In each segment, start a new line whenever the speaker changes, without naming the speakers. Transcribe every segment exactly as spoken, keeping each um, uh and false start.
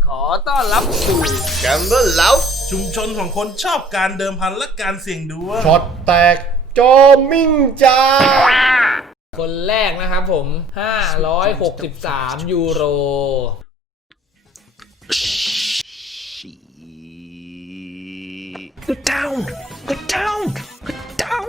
ขอต้อนรับสู่
Gamble Love
ชุมชนของคนชอบการเดิมพันและการเสี่ยงดวง
ช็อตแตกจอมิ่งจ้า
คนแรกนะครับผมห้าร้อยหกสิบสามยูโร
Go down Go down Go down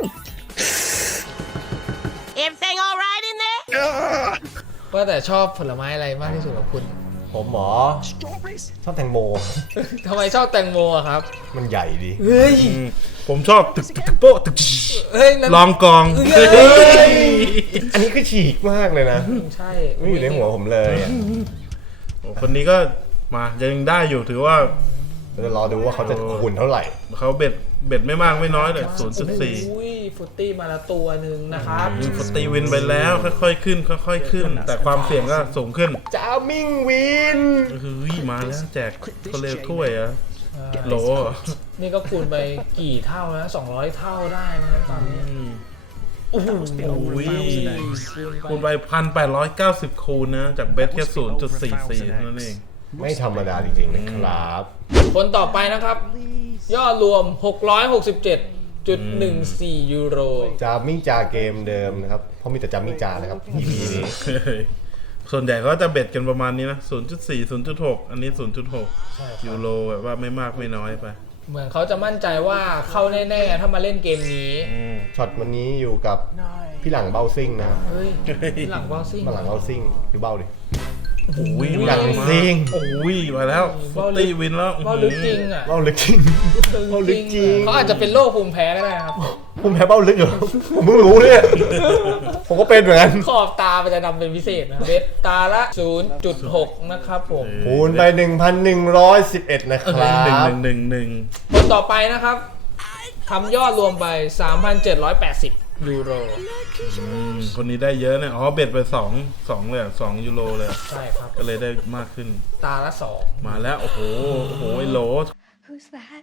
Everything all right in there?
ว่าแต่ชอบผลไม้อะไรมากที่สุดของคุณ
ผมหมอชอบแตงโม
ทำไมชอบแตงโมอะครับ
มันใหญ่ดี
เฮ้ย
ผมชอบตึกตึกโป๊ะตึก
เฮ้ยนั่น
ลองกอง
เฮ้ย
อันนี้คือฉีกมากเลยนะ
ใช่
ไม่อยู่ในหัวผมเลยอะ
คนนี้ก็มายังได้อยู่ถือว่า
เราจะรอดูว่าเขาจะคูณเท่าไหร่
เขาเบ็ดเบ็ดไม่มากไม่น้อยเลย ศูนย์จุดสี่
อุ้ยฟุตตี้มาละตัวหนึ่งนะครับ
ฟตีวินไปแล้วค่อยๆขึ้นค่อยๆขึ้น แต่ความเสี่ยงก็สูงขึ้น
จามิ่งวิน
เฮ้ยมาแล้วแจกเขาเรียกถ้วยอะโหลเหรอ
นี่ก็คูณไปกี่เท่านะสองร้อยเท่าได้นะตอนนี้
อืมโอ้โหคูณไปพันแปดร้อยเก้าสิบคูณนะจากเบสแค่ศูนย์จุดสี่สี่นั่นเอง
ไม่ธรรมดาจริงๆนะครับ
คนต่อไปนะครับ ยอดรวม หกร้อยหกสิบเจ็ดจุดหนึ่งสี่ ยูโร
จามิ่งจาเกมเดิมนะครับเพราะมีแต่จามิ่งจานะครับ อี พี นี้
ส่วนใหญ่เขาจะเบ็ดกันประมาณนี้นะ ศูนย์จุดสี่ ศูนย์จุดหก อันนี้ ศูนย์จุดหก
ใช่ครับ
ยูโรแบบว่าไม่มากไม่น้อยไป
เหมือนเขาจะมั่นใจว่าเข้าแน่ๆถ้ามาเล่นเกมนี้
ช็อตวันนี้อยู่กับพี่หลังเบ้าซิ่งนะครับ
เฮ้ยหลังบอลซิ่ง
มาหลังเบ้าซิ่งหรือเบ้าดิ
โอ้ย
หลังซิ่ง
โอ้ยมาแล้วฟุตตี้วินแล้ว
ว่าลึกจริงอ่ะ
เบ้าลึกจริง เบ้าลึกจริง
เขาอาจจะเป็นโรคภูมิแพ้ก็ได้ครับ
ผมแพ้เบ้าลึกอยู่ ผมเพิ่งรู้เนี่ย ผมก็เป็นเหมือนกัน
ขอบตามันจะดำเป็นพิเศษนะเบสตาละ ศูนย์จุดหก นะครับผม
คูณไป หนึ่งพันหนึ่งร้อยสิบเอ็ด นะค
ห
รั
นึ่ง
บ
หนึ่งหนึ่งหนึ่ง
คนต่อไปนะครับทำยอดรวมไป สามพันเจ็ดร้อยแปดสิบ ยูโร
คนนี้ได้เยอะเนี่ยอ๋อเบ็ดไปสองสองเลยสองยูโรเลย
ใช่ครับ
ก็เลยได้มากขึ้น
ตาละสอง
มาแล้ว โอ้โหโอ้โหไอ้โหล
Who's that?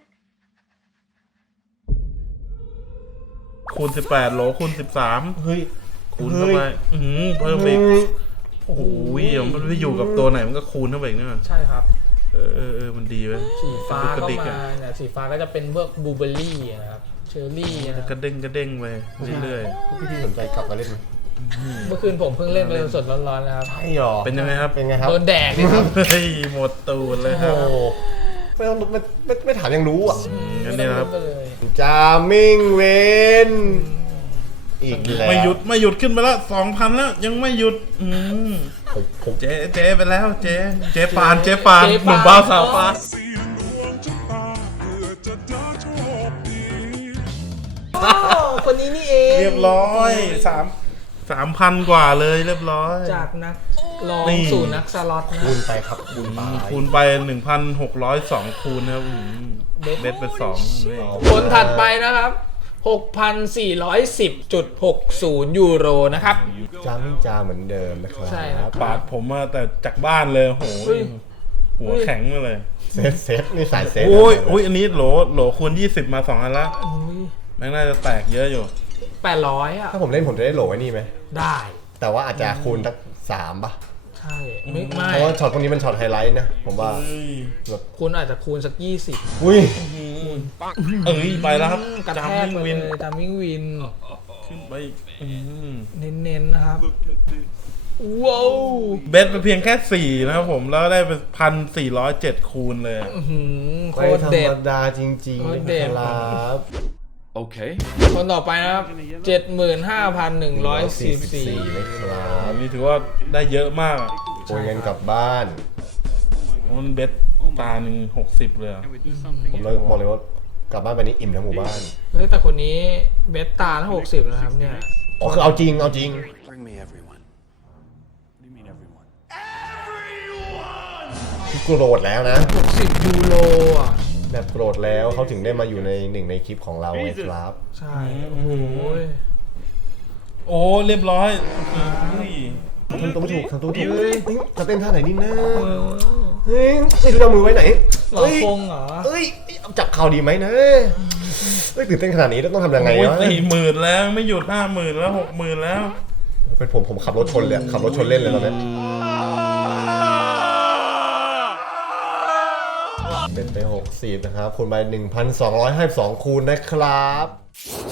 คูณสิบแปดโหลคูณสิบสาม
เฮ้ย
คูณเข้าไปอื้อหือเพิ่มอีกโอ้โหมันไม่อยู่กับตัวไหนมันก็คูณเข้าไปอีกเนี่ย
ใช่ครับ
เออเออเออมันดีเว้ย
สีฟ้าก็
กระดิก
มา
อะ
เนี่ยสีฟ้าก็จะเป็นพวกบลูเบอร์รี่นะครับเชอร์รี่นะ
กระเด้งกระเด้งไปเรื่อย
พี่พี่สนใจกลับมาเล่นไหม
เมื่อคืนผมเพิ่งเล่นไปสดๆร้อนๆแล้วครับ
ใช่หรอ
ๆเป็นยังไงครับ
เป็นไงครับ
โดนแดกเลยครับ
เฮ้ยหมดตูดเลยค
โอ้
รับ
โหไม่ต้องไม่ไม่ไม่ถามยังรู้อ่ะ
งั้นเนี่ยนะครับ
ไม่ต้องเลย
จามิ่งเวนอีกแล้ว
ไม่หยุดไม่หยุดขึ้นไปแล้วสองพันแล้วยังไม่หยุดอืม
ผมผม
เจ๊เจ๊ไปแล้วเจ๊เจ๊ปานเจ๊ปานหนุ่มบ้าวสาวปาน
อ้าวคนนี้นี่เอง
เรียบร้อยสามสามพันกว่าเลยเรียบร้อย
จากนักลอง
นี่
สู่นักสล็อตนะ
คูณไปครับคูณไป
คูณไปหนึ่งพันหกร้อยสองคูณนะครับอืมเบ็ดไปสองนี่
คนถัดไปนะครับ หกพันสี่ร้อยสิบจุดหกศูนย์ ยูโรนะครับ
จามิ่งจาเหมือนเดิมนะครับ
ใช่ครับ
ปาดผมมาแต่จากบ้านเลยโห
เฮ้ย
หัวแข็งมาเลย
เซตเซตนี่สายเซต
โอ้ยโอ้ยอันนี้โหลโหลคูณยี่สิบมาสองอันละ
อุ้ย
แม่งน่าจะแตกเยอะอยู่
แปดร้อยอ่ะ
ถ้าผมเล่นผมจะได้โหลไว้นี่ไหม
ได้
แต่ว่าอาจจะคูณสักสามป่ะ
ใช่ไม่ไม่
เพราะว่าช็อตพวกนี้มันช็อตไฮไลท์นะ ผมว่า
เฮ้ย
แบบ
คุณอาจจะคูณสักยี่สิบ
อุ้ย
เอ้ยไปแล้วครับ
กระ
จาม
แทก
มิ่ง
ไป
วิ
เล
น
ยจามิ่งวิน
ขึ้นไปอีกอืม
เน้นๆนะครับ ว้าว
เบสไปเพียงแค่สี่นะครับผมแล้วได้ไปพันสี่ร้อยเจ็ดคูณเลย
อื้อหือโค
ไม่
ตร
ธร
เด็ด
รมดาจริง
โคตร
ๆ
เด็ด
นะครับ
Okay.
คนต่อไปนะครับ เจ็ดหมื่นห้าพันหนึ่งร้อยสี่สิบสี่
นะครับ
อันนี้ถือว่าได้เยอะมากอะ
โอนเงินกลับบ้าน
มันเบสตาหนึ่งหกสิบเลยอะ
ผมเลยบอกเลยว่ากลับบ้านไปนี้อิ่มทั้งหมู่บ้าน
เฮ้ยแต่คนนี้เบสตาละหกสิบนะครับเนี่ย
อ๋อคือเอาจริงเอาจริง
Bring me everyone. What do you mean everyone?
คือโกรธแล้วนะ
หกสิบยูโรอ่ะ
แบบโกรธแล้วเขาถึงได้มาอยู่ในหนึ่งในคลิปของเราไงครับ
ใช่ โอ้โห
โอ้เรียบร้อยเฮ้ย
ทำตัวไม่ถูกทำตัวไม่ถูกเฮ้ยจะเต้นท่าไหนดีนะเฮ้ยไม่รู้จะเอามือไว้ไหน
หล่อ
เฮ้ย
คงเหรอ
เฮ้ยเอาจับเข่าดีไหมนะเฮ้ยตื่นเต้นขนาดนี้แล้วต้องทำยังไง
โอ้ยว
ะ
สี่หมื่นแล้วไม่หยุดห้าหมื่นแล้วหกหมื่นแล้ว
เป็นผมผมขับรถชนเลยขับรถชนเล่นเลยตอนนี้เป็นไปหกสิบนะครับคูณไปหนึ่งพันสองร้อยห้าสิบสองคูณนะครับ